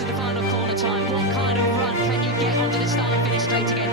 to the final corner time. What kind of run can you get onto the start and finish straight again?